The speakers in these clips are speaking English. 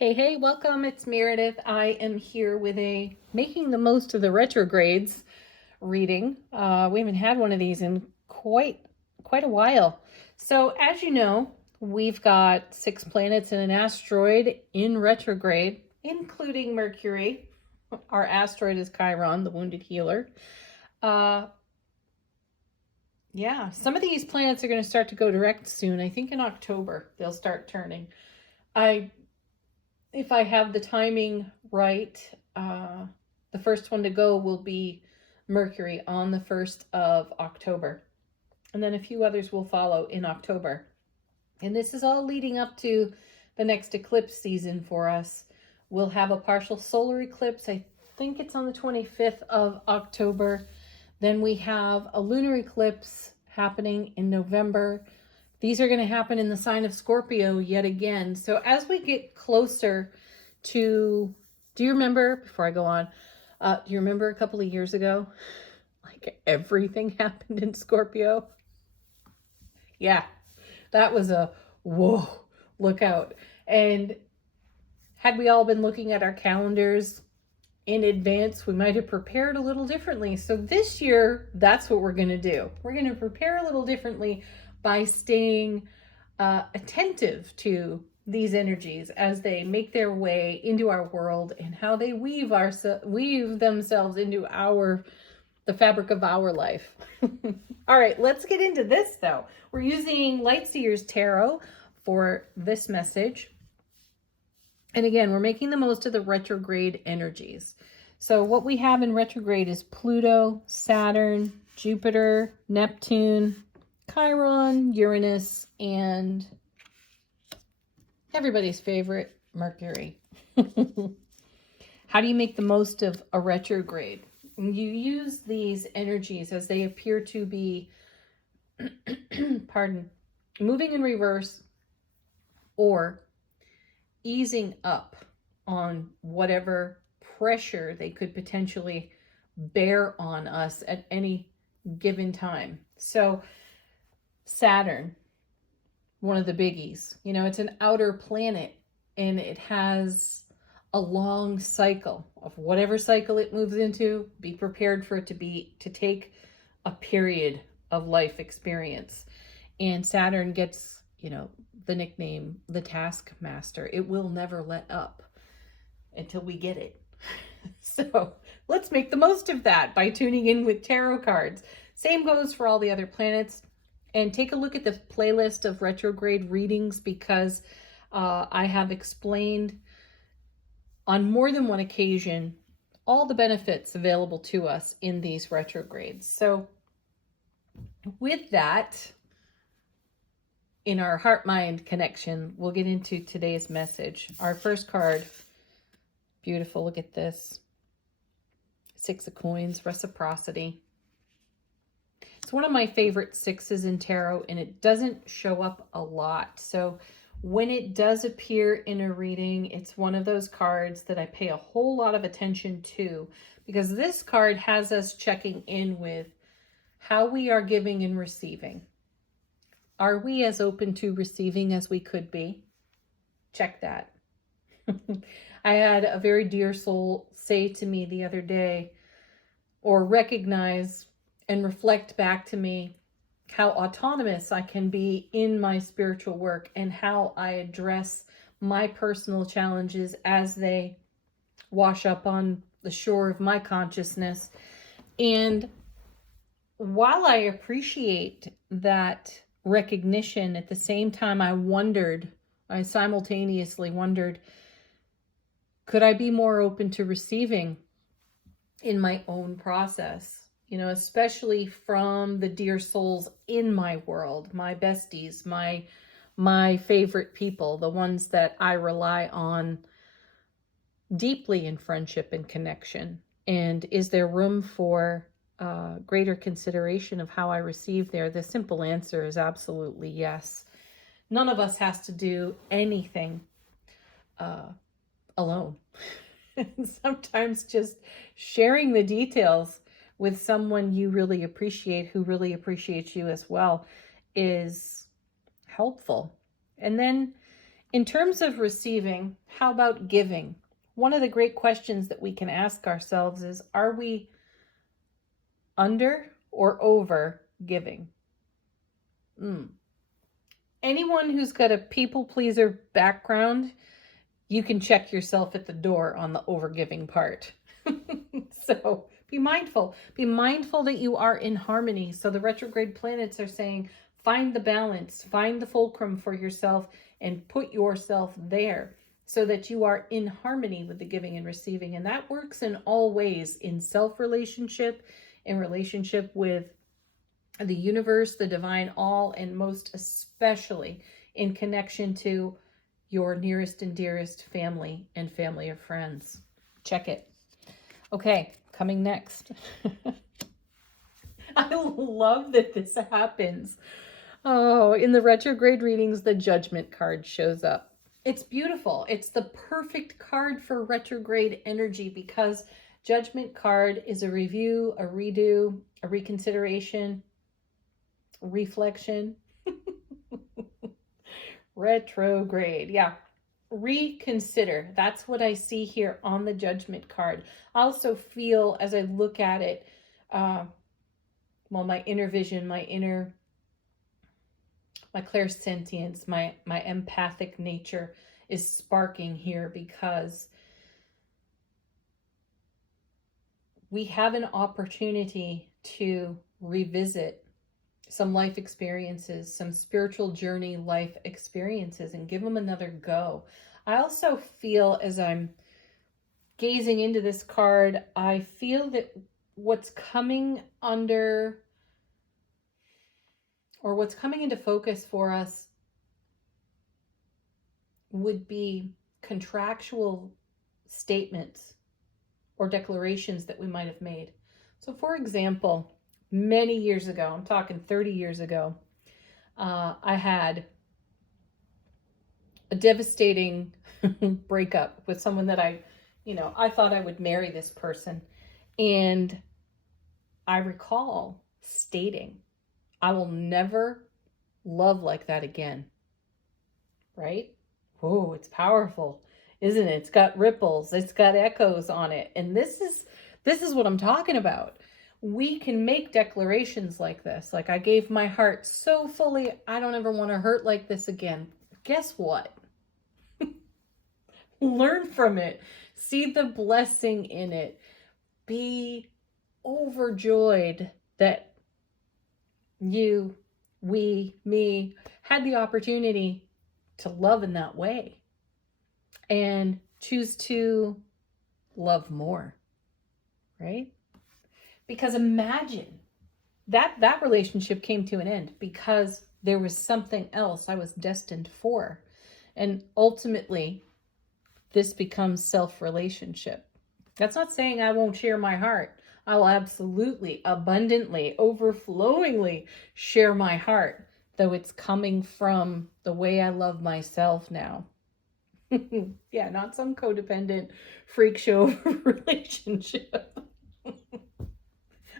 Hey, welcome. It's Meredith. I am here with a Making the Most of the Retrogrades reading. We haven't had one of these in quite a while. So, as you know, we've got 6 planets and an asteroid in retrograde, including Mercury. Our asteroid is Chiron, the wounded healer. Yeah, some of these planets are going to start to go direct soon. I think in October they'll start turning. If I have the timing right, the first one to go will be Mercury on the 1st of October. And then a few others will follow in October. And this is all leading up to the next eclipse season for us. We'll have a partial solar eclipse. I think it's on the 25th of October. Then we have a lunar eclipse happening in November. These are going to happen in the sign of Scorpio yet again. So as we get closer to, do you remember, before I go on, do you remember a couple of years ago, like everything happened in Scorpio? Yeah, that was a whoa, look out. And had we all been looking at our calendars in advance, we might have prepared a little differently. So this year, that's what we're going to do. We're going to prepare a little differently by staying attentive to these energies as they make their way into our world and how they weave themselves into the fabric of our life. All right, let's get into this though. We're using Lightseer's Tarot for this message. And again, we're making the most of the retrograde energies. So what we have in retrograde is Pluto, Saturn, Jupiter, Neptune, Chiron, Uranus, and everybody's favorite, Mercury. How do you make the most of a retrograde? You use these energies as they appear to be, moving in reverse or easing up on whatever pressure they could potentially bear on us at any given time. So Saturn, one of the biggies, it's an outer planet and it has a long cycle of whatever cycle it moves into. Be prepared for it to take a period of life experience. And Saturn gets, the nickname, the taskmaster. It will never let up until we get it. So let's make the most of that by tuning in with tarot cards. Same goes for all the other planets. And take a look at the playlist of retrograde readings because I have explained on more than one occasion all the benefits available to us in these retrogrades. So with that, in our heart-mind connection, we'll get into today's message. Our first card, beautiful, look at this. 6 of Coins, reciprocity. It's one of my favorite 6s in tarot, and it doesn't show up a lot. So when it does appear in a reading, it's one of those cards that I pay a whole lot of attention to because this card has us checking in with how we are giving and receiving. Are we as open to receiving as we could be? Check that. I had a very dear soul say to me the other day, or recognize and reflect back to me how autonomous I can be in my spiritual work and how I address my personal challenges as they wash up on the shore of my consciousness. And while I appreciate that recognition, at the same time I simultaneously wondered, could I be more open to receiving in my own process? Especially from the dear souls in my world, my besties, my favorite people, the ones that I rely on deeply in friendship and connection. And is there room for greater consideration of how I receive there? The simple answer is absolutely yes. None of us has to do anything alone. Sometimes just sharing the details with someone you really appreciate, who really appreciates you as well, is helpful. And then In terms of receiving, how about giving? One of the great questions that we can ask ourselves is, are we under or over giving? Anyone who's got a people pleaser background, you can check yourself at the door on the overgiving part. So be mindful. Be mindful that you are in harmony. So the retrograde planets are saying, find the balance, find the fulcrum for yourself, and put yourself there so that you are in harmony with the giving and receiving. And that works in all ways, in self-relationship, in relationship with the universe, the divine all, and most especially in connection to your nearest and dearest family and family of friends. Check it. Okay, coming next. I love that this happens. Oh, in the retrograde readings, the Judgment card shows up. It's beautiful. It's the perfect card for retrograde energy because Judgment card is a review, a redo, a reconsideration, a reflection. Retrograde, yeah. Reconsider. That's what I see here on the Judgment card. I also feel as I look at it, my inner vision, my clairsentience, my empathic nature is sparking here because we have an opportunity to revisit some life experiences, some spiritual journey life experiences, and give them another go. I also feel as I'm gazing into this card, I feel that what's coming under or what's coming into focus for us would be contractual statements or declarations that we might have made. So for example, many years ago, I'm talking 30 years ago, I had a devastating breakup with someone that I thought I would marry this person. And I recall stating, I will never love like that again. Right? Oh, it's powerful, isn't it? It's got ripples, it's got echoes on it. And this is what I'm talking about. We can make declarations like this. Like, I gave my heart so fully, I don't ever want to hurt like this again. Guess what? Learn from it. See the blessing in it. Be overjoyed that you, we, me had the opportunity to love in that way and choose to love more, right? Because imagine that relationship came to an end because there was something else I was destined for. And ultimately, this becomes self-relationship. That's not saying I won't share my heart. I will absolutely, abundantly, overflowingly share my heart, though it's coming from the way I love myself now. Yeah, not some codependent freak show relationship.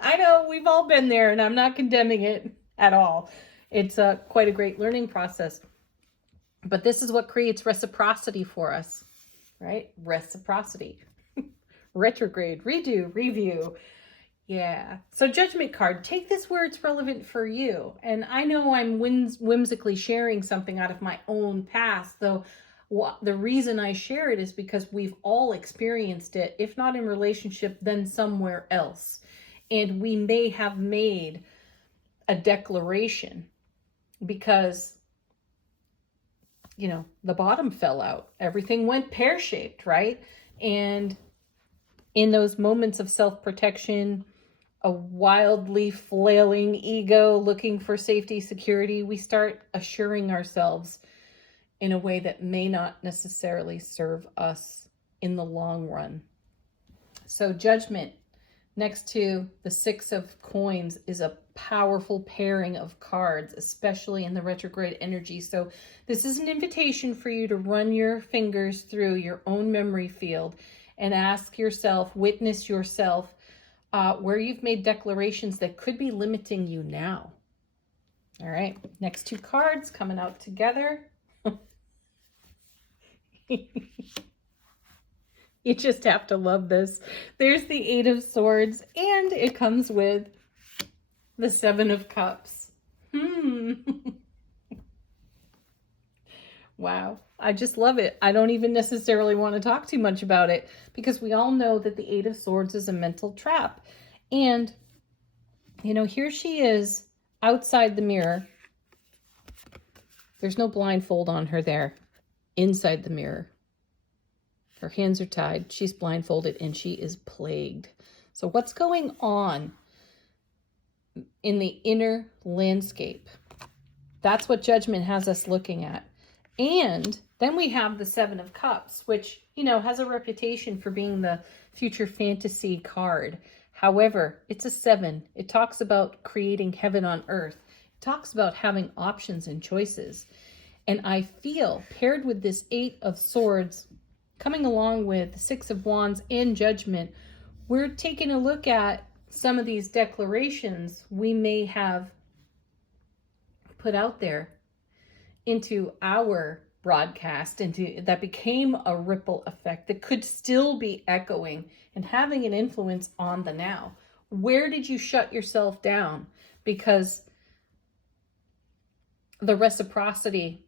I know, we've all been there, and I'm not condemning it at all. It's quite a great learning process. But this is what creates reciprocity for us, right? Reciprocity. Retrograde, redo, review. Yeah. So Judgment card, take this where it's relevant for you. And I know I'm whimsically sharing something out of my own past, though the reason I share it is because we've all experienced it, if not in relationship, then somewhere else. And we may have made a declaration because, the bottom fell out. Everything went pear-shaped, right? And in those moments of self-protection, a wildly flailing ego looking for safety, security, we start assuring ourselves in a way that may not necessarily serve us in the long run. So Judgment, next to the Six of Coins, is a powerful pairing of cards, especially in the retrograde energy. So this is an invitation for you to run your fingers through your own memory field and ask yourself, witness yourself, where you've made declarations that could be limiting you now. All right, next two cards coming out together. You just have to love this. There's the Eight of Swords, and it comes with the Seven of Cups. Wow. I just love it. I don't even necessarily want to talk too much about it because we all know that the Eight of Swords is a mental trap. And, you know, here she is outside the mirror. There's no blindfold on her there. Inside the mirror. Her hands are tied. She's blindfolded and she is plagued. So what's going on in the inner landscape? That's what Judgment has us looking at. And then we have the Seven of Cups, which, you know, has a reputation for being the future fantasy card. However, it's a 7. It talks about creating heaven on earth. It talks about having options and choices. And I feel, paired with this 8 of Swords, coming along with the 6 of Wands and Judgment, we're taking a look at some of these declarations we may have put out there into our broadcast, that became a ripple effect that could still be echoing and having an influence on the now. Where did you shut yourself down because the reciprocity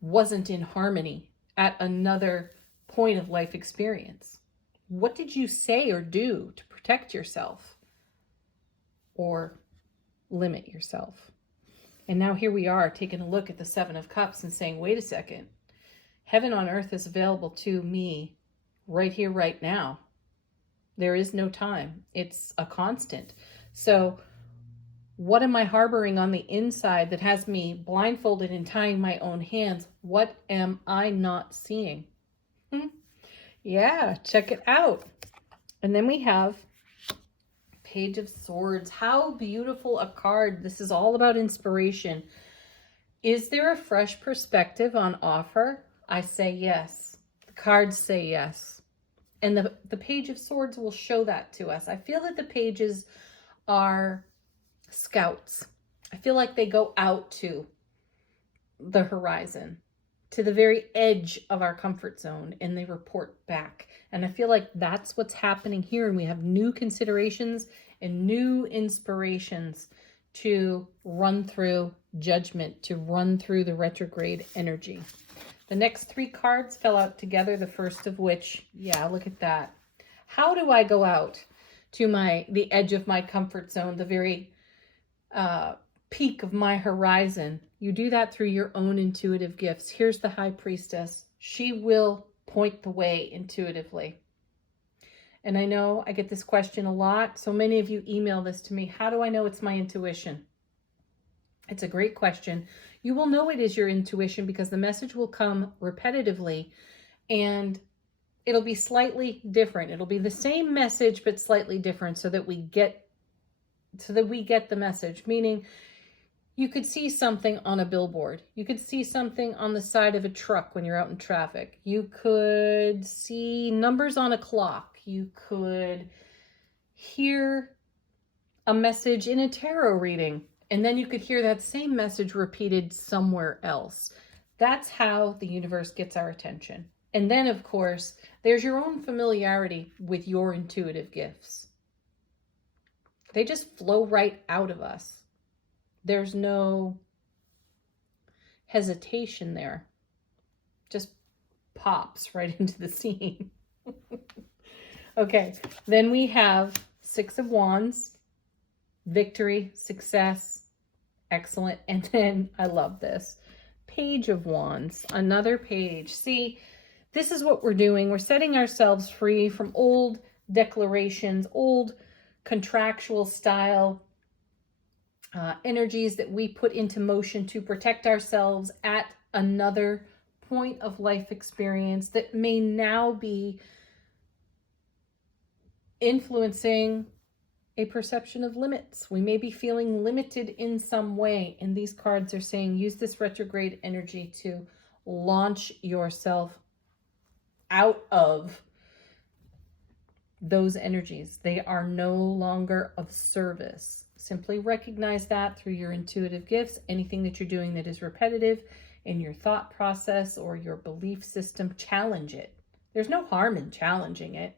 wasn't in harmony at another point of life experience? What did you say or do to protect yourself or limit yourself? And now here we are taking a look at the 7 of Cups and saying, wait a second, heaven on earth is available to me right here, right now. There is no time. It's a constant. So what am I harboring on the inside that has me blindfolded and tying my own hands? What am I not seeing? Yeah, check it out. And then we have Page of Swords. How beautiful a card. This is all about inspiration. Is there a fresh perspective on offer? I say yes. The cards say yes. And the Page of Swords will show that to us. I feel that the pages are scouts. I feel like they go out to the horizon, to the very edge of our comfort zone, and they report back. And I feel like that's what's happening here. And we have new considerations and new inspirations to run through Judgment, to run through the retrograde energy. The next 3 cards fell out together, the first of which, yeah, look at that. How do I go out to the edge of my comfort zone, the very peak of my horizon? You do that through your own intuitive gifts. Here's the High Priestess. She will point the way intuitively. And I know I get this question a lot. So many of you email this to me. How do I know it's my intuition? It's a great question. You will know it is your intuition because the message will come repetitively and it'll be slightly different. It'll be the same message, but slightly different so that we get the message. Meaning, you could see something on a billboard. You could see something on the side of a truck when you're out in traffic. You could see numbers on a clock. You could hear a message in a tarot reading, and then you could hear that same message repeated somewhere else. That's how the universe gets our attention. And then, of course, there's your own familiarity with your intuitive gifts. They just flow right out of us. There's no hesitation there. Just pops right into the scene. Okay, then we have 6 of Wands, victory, success, excellent. And then, I love this, Page of Wands, another page. See, this is what we're doing. We're setting ourselves free from old declarations, old contractual style energies that we put into motion to protect ourselves at another point of life experience that may now be influencing a perception of limits. We may be feeling limited in some way, and these cards are saying use this retrograde energy to launch yourself out of those energies. They are no longer of service. Simply recognize that through your intuitive gifts. Anything that you're doing that is repetitive, in your thought process or your belief system, challenge it. There's no harm in challenging it.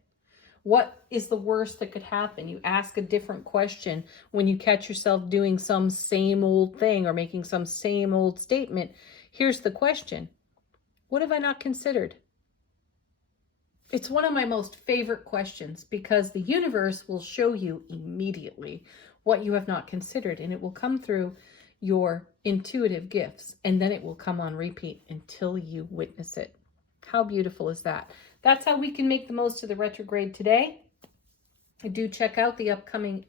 What is the worst that could happen? You ask a different question when you catch yourself doing some same old thing or making some same old statement. Here's the question. What have I not considered? It's one of my most favorite questions because the universe will show you immediately what you have not considered, and it will come through your intuitive gifts, and then it will come on repeat until you witness it. How beautiful is that? That's how we can make the most of the retrograde today. Do check out the upcoming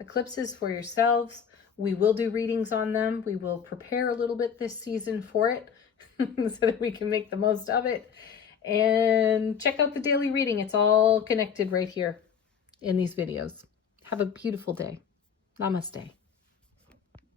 eclipses for yourselves. We will do readings on them. We will prepare a little bit this season for it so that we can make the most of it. And check out the daily reading. It's all connected right here in these videos. Have a beautiful day. Namaste.